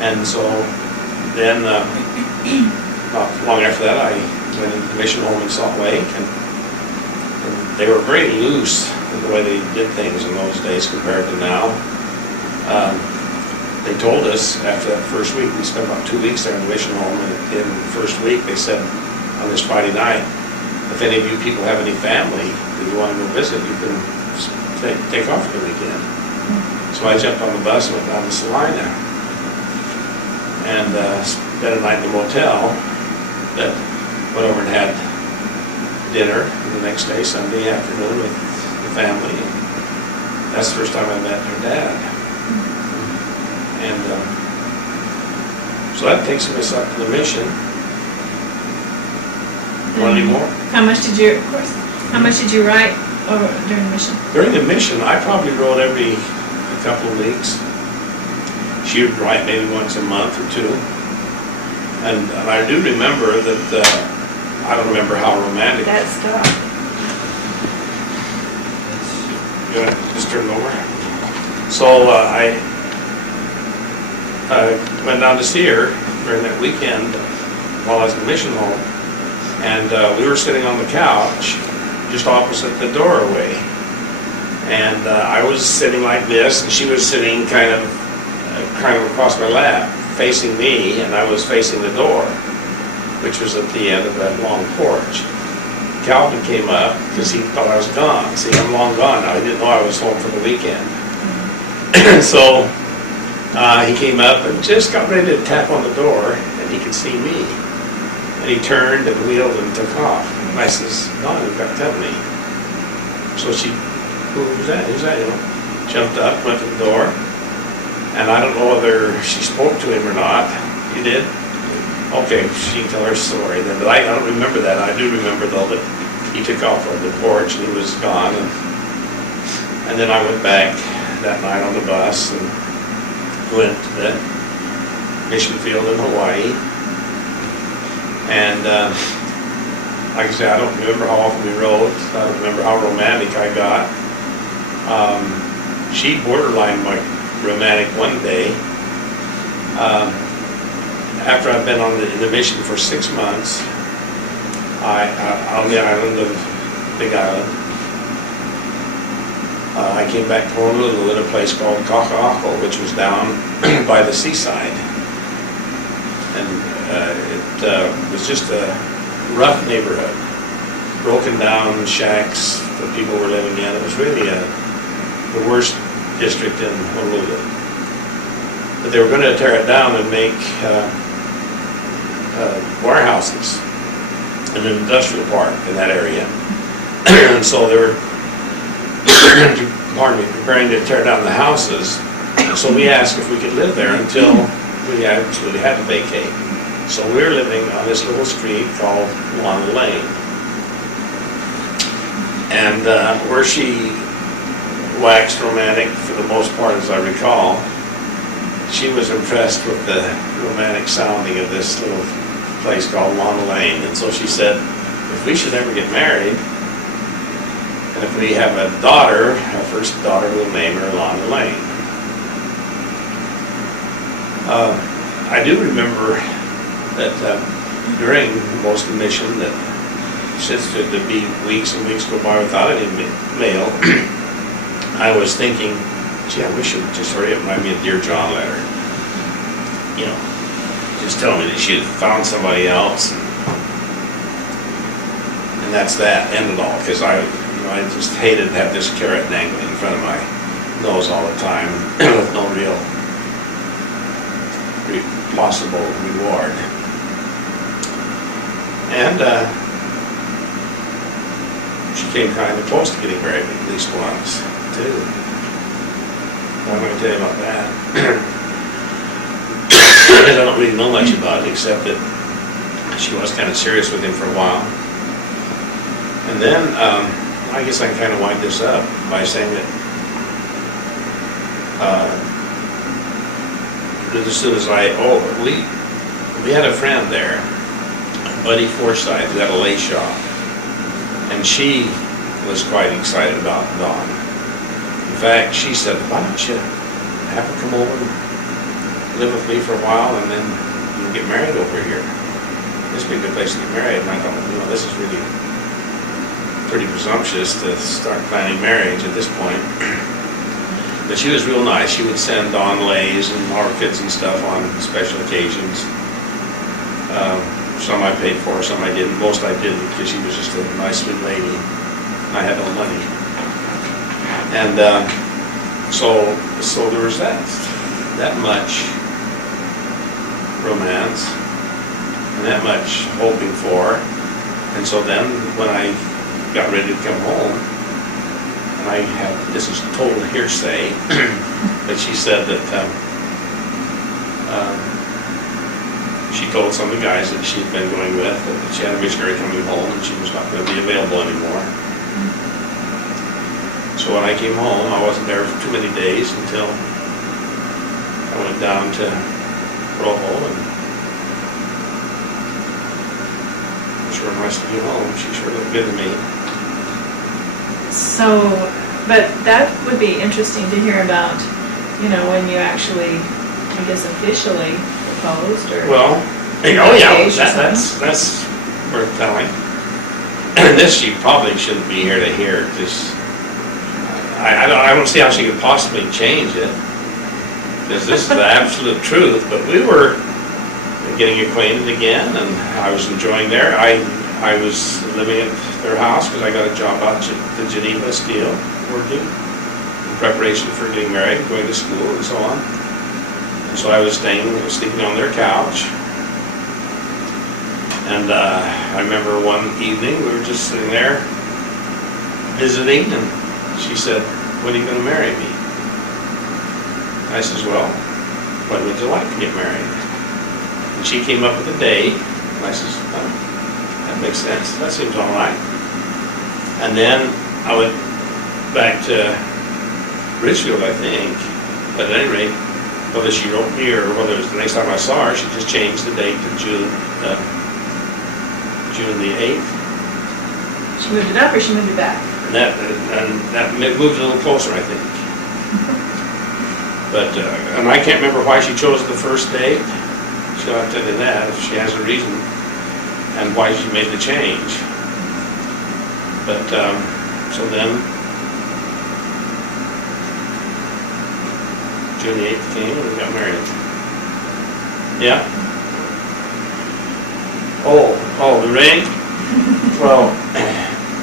And so then, not long after that, I went into the mission home in Salt Lake, and they were very loose in the way they did things in those days compared to now. They told us after that first week, we spent about 2 weeks there in the mission home, and in the first week they said on this Friday night, if any of you people have any family that you want to go visit, you can take off for the weekend. So I jumped on the bus and went down to Salina and spent a night in the motel, that went over and had dinner the next day, Sunday afternoon, with the family. And that's the first time I met her dad. And so that takes us up to the mission. Want any more? How much did you, of course, how much did you write during the mission? During the mission, I probably wrote every couple of weeks. She would write maybe once a month or two. And I do remember that, I don't remember how romantic. That stuff. You want to just turn it over? So I went down to see her during that weekend while I was in the mission home. And we were sitting on the couch just opposite the doorway. And I was sitting like this, and she was sitting kind of across my lap, facing me, and I was facing the door, which was at the end of that long porch. Calvin came up because he thought I was gone. See, I'm long gone now. He didn't know I was home for the weekend. So he came up and just got ready to tap on the door, and he could see me. And he turned and wheeled and took off. And I says, "Don, we've got company." So she, who's that? Who's that? You know, jumped up, went to the door. And I don't know whether she spoke to him or not. You did? Okay, she can tell her story then. But I don't remember that. I do remember, though, that he took off on the porch and he was gone. And then I went back that night on the bus and went to the mission field in Hawaii. And like I said, I don't remember how often we rode. I don't remember how romantic I got. She borderline my romantic one day. After I've been in the mission for 6 months, on the island of Big Island, I came back to Honolulu in a place called Kaka'ako, which was down by the seaside. And it was just a rough neighborhood, broken down shacks that people were living in. It was really the worst district in Honolulu. But they were going to tear it down and make warehouses and an industrial park in that area. And so they were preparing to tear down the houses. So we asked if we could live there until we absolutely had to vacate. So we were living on this little street called Lana Lane. And where she waxed romantic for the most part, as I recall, she was impressed with the romantic sounding of this little place called Lana Lane. And so she said, if we should ever get married, and if we have a daughter, our first daughter, we'll name her Lana Lane. I do remember that during most of the mission, that since there'd be weeks and weeks go by without any mail, I was thinking, gee, I wish it would just hurry up and write me a Dear John letter. You know, just tell me that she had found somebody else, and that's that, end it all. Because I just hated to have this carrot dangling in front of my nose all the time with no real possible reward. And she came kind of close to getting married at least once, too. I'm going to tell you about that. Because I don't really know much about it, except that she was kind of serious with him for a while. And then, I guess I can kind of wind this up by saying that as soon as we had a friend there, Buddy Forsythe, who had a lace shop, and she was quite excited about Dawn. In fact, she said, why don't you have her come over and live with me for a while, and then you can get married over here. This would be a good place to get married. And I thought, you know, this is really pretty presumptuous to start planning marriage at this point. But she was real nice. She would send on lays and orchids and stuff on special occasions. Some I paid for, some I didn't. Most I didn't, because she was just a nice, sweet lady. And I had no money. And so there was that much romance and that much hoping for. And so then when I got ready to come home, and I had, this is total hearsay, but she said that she told some of the guys that she'd been going with that she had a missionary coming home and she was not going to be available anymore. So when I came home, I wasn't there for too many days until I went down to Rojo, and sure nice to be home. She sure looked good to me. So, but that would be interesting to hear about, you know, when you actually, I guess, officially proposed, or... Well, oh yeah, that's worth telling. And this she probably shouldn't be here to hear, because I don't see how she could possibly change it, because this is the absolute truth. But we were getting acquainted again, and I was enjoying there. I was living at their house because I got a job out to Geneva Steel, working in preparation for getting married, going to school, and so on. And so I was sleeping on their couch. And I remember one evening we were just sitting there visiting, and she said, "When are you going to marry me?" And I says, "Well, when would you like to get married?" And she came up with a date, and I says, "Oh, that makes sense. That seems all right." And then I went back to Richfield, I think. But at any rate, whether she wrote me or whether it was the next time I saw her, she just changed the date to June the 8th. She moved it up, or she moved it back? And that moved it a little closer, I think. But, and I can't remember why she chose the first date. She'll have to tell you that if she has a reason, and why she made the change. But, so then, June the 8th came and we got married. Yeah? Oh, the ring? Well,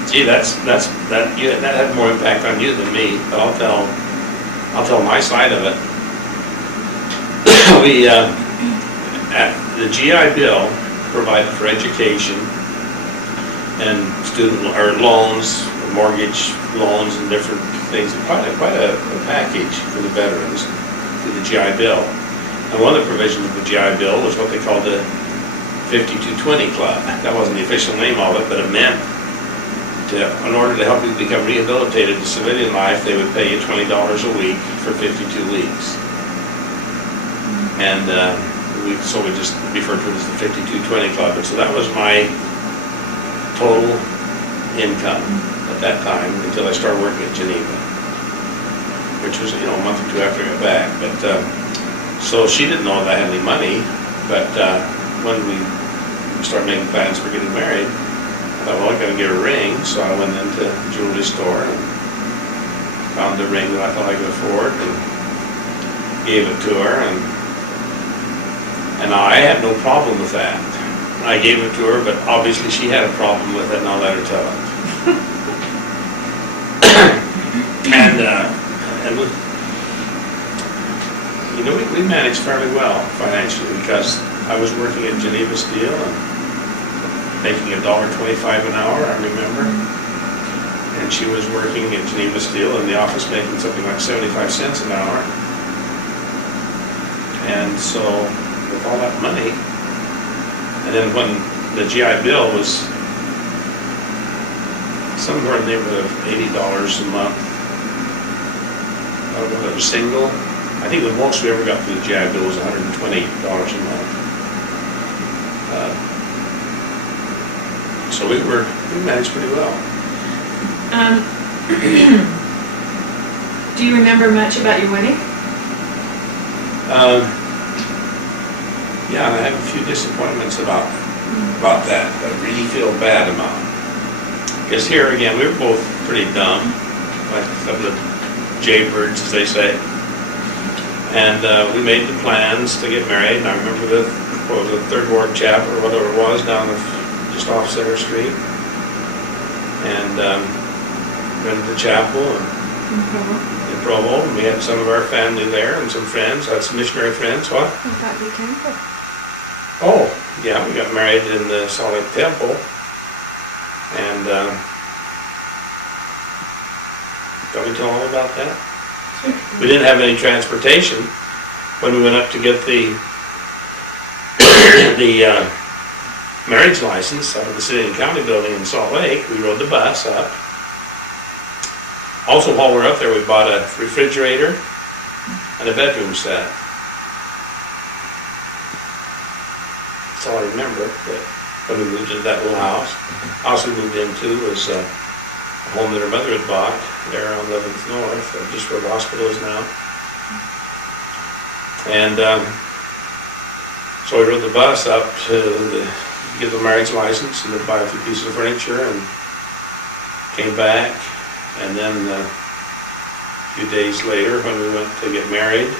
gee, that had more impact on you than me, but I'll tell my side of it. We, the GI Bill provided for education and student loans, mortgage loans, and different things. Quite a package for the veterans through the GI Bill. And one of the provisions of the GI Bill was what they called the 5220 Club. That wasn't the official name of it, but it meant in order to help you become rehabilitated to civilian life, they would pay you $20 a week for 52 weeks. And so we just referred to it as the 5220 Club. And so that was my total income at that time until I started working at Geneva, which was, a month or two after I got back. But so she didn't know that I had any money, but when we started making plans for getting married, I thought, well, I got to get a ring. So I went into the jewelry store and found the ring that I thought I could afford and gave it to her, and I had no problem with that. I gave it to her, but obviously she had a problem with it, and I'll let her tell it. and we managed fairly well financially, because I was working at Geneva Steel and making $1.25 an hour, I remember. And she was working at Geneva Steel in the office making something like 75 cents an hour. And so, with all that money, and then when the GI Bill was somewhere in the neighborhood of $80 a month, I don't know if it was single. I think the most we ever got for the GI Bill was $120 a month. So we managed pretty well. Do you remember much about your wedding? Yeah, and I have a few disappointments about that. I really feel bad about. Because here again, we were both pretty dumb, like some of the jaybirds, as they say. And we made the plans to get married. And I remember the Third Ward Chapel or whatever it was down just off Center Street. And went to the chapel in Provo. And we had some of our family there and some friends. Had some missionary friends. What? I thought you temple. Oh, yeah, we got married in the Salt Lake Temple. And can we tell all about that? We didn't have any transportation when we went up to get the marriage license out of the city and county building in Salt Lake. We rode the bus up. Also, while we were up there, we bought a refrigerator and a bedroom set. That's all I remember. But when we moved into that little house, the house we moved into was a home that her mother had bought there on 11th North, just where the hospital is now. And so we rode the bus up to get the marriage license and to buy a few pieces of furniture, and came back. And then a few days later, when we went to get married,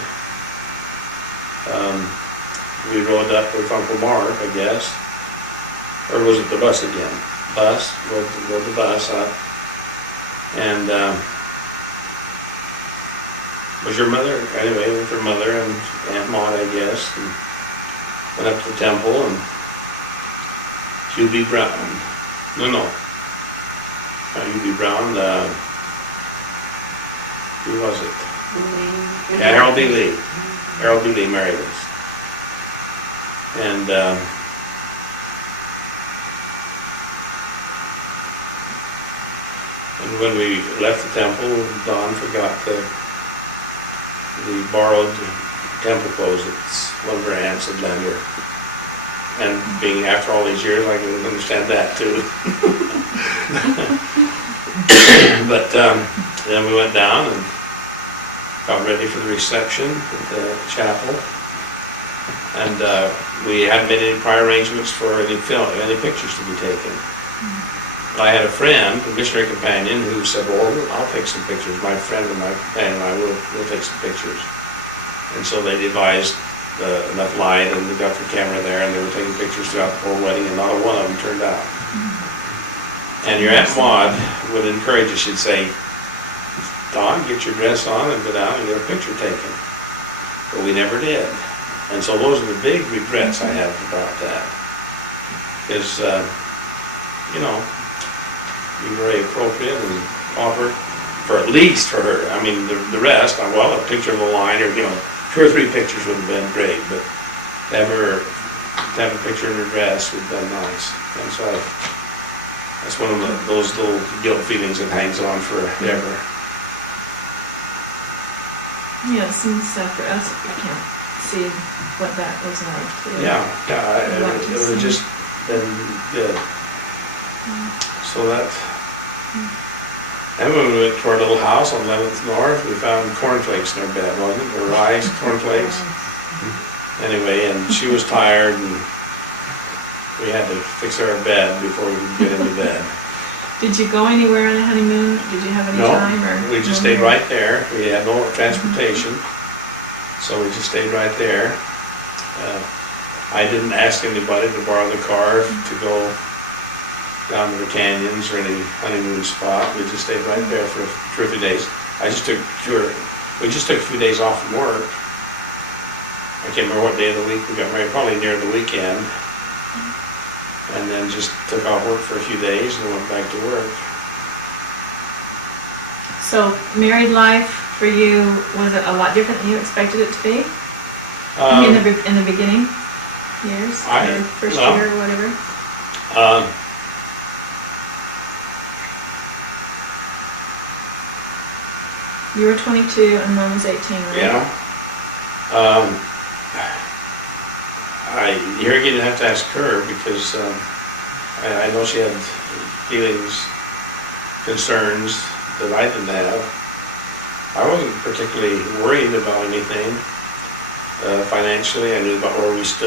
we rode up with Uncle Mark, I guess. Or was it the bus again? Rode the bus up. And was your mother? Anyway, with her mother and Aunt Maud, I guess. And went up to the temple, and UB Brown. No. Not UB Brown. Who was it? Yeah, Harold B. Lee. Harold B. Lee married us. And when we left the temple, Don forgot the borrowed temple clothes that one of her aunts had lent her. And being after all these years, I can understand that too. But then we went down and got ready for the reception at the chapel. And we hadn't made any prior arrangements for any pictures to be taken. I had a friend, a missionary companion, who said, well, I'll take some pictures. My friend and my companion and I will take some pictures. And so they devised enough light, and they got their camera there, and they were taking pictures throughout the whole wedding, and not a one of them turned out. And your Aunt Maud would encourage us. She'd say, Don, get your dress on and go down and get a picture taken. But we never did. And so those are the big regrets I have about that. Is, you know, be very appropriate and proper, for at least for her. I mean, the rest, well, a picture of the line, or, 2 or 3 pictures would have been great, but to have a picture in her dress would have been nice. And so that's one of those little guilt feelings that hangs on forever. Yeah, it seems for us, we can't see what that was like. Yeah, it would have just been good. So that, and when we went to our little house on 11th North, we found cornflakes in our bed, wasn't it? Or rice, cornflakes. Anyway, and she was tired, and we had to fix our bed before we could get into bed. Did you go anywhere on a honeymoon? Did you have any time? No, we just stayed right there. We had no transportation, so we just stayed right there. I didn't ask anybody to borrow the car to go down to the canyons or any honeymoon spot. We just stayed right there for 2 or 3 days. We just took a few days off from work. I can't remember what day of the week we got married, probably near the weekend. And then just took off work for a few days and went back to work. So married life for you, was it a lot different than you expected it to be? In the beginning years, or first year or whatever? You were 22 and Mom was 18, right? Yeah. Here again, you have to ask her, because I know she had feelings, concerns that I didn't have. I wasn't particularly worried about anything financially. I knew about where we stood.